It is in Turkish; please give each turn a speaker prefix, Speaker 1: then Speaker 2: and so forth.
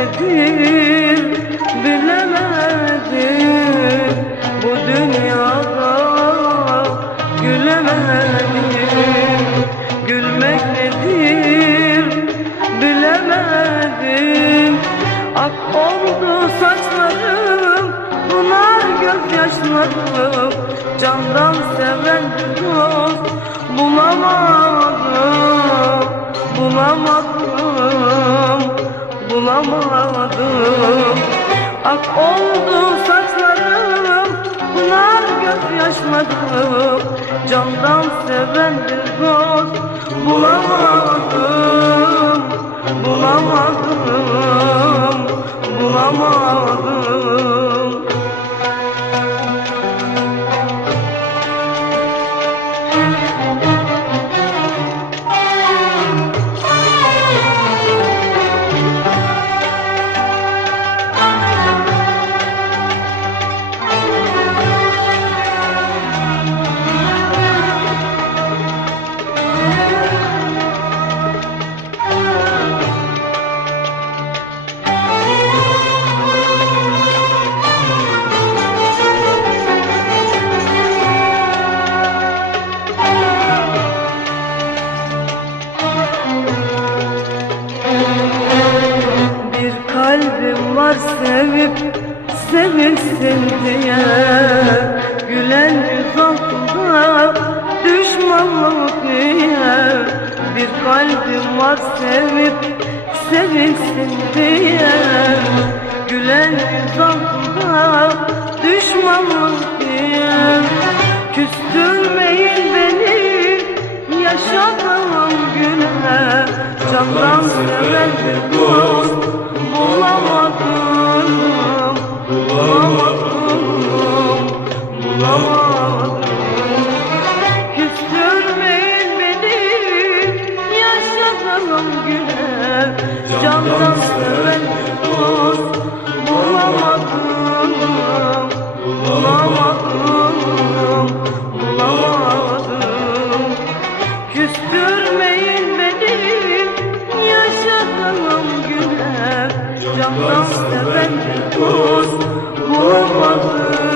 Speaker 1: nedir bilemedim. Bu dünyada gülemedim. Gülmek nedir bilemedim. Ak oldu saçlarım Bunlar gözyaşlarım. Candan seven dost Bulamadım Bulamadım Bulamadım Ak oldu saçlarım Bunlar gözyaşlarım. Candan seven bir dost Bulamadım Bulamadım var sevip sevilsin diye Gülen yüz altında düşmanlık diye Bir kalbim var sevip sevilsin diye Gülen yüz altında düşmanlık diye Küstürmeyin beni yaşadığım güne Candan seven Candan seven dost bulamadım Bulamadım, bulamadım. Küstürmeyin beni yaşadığım güne. Candan seven dost Bulamadım,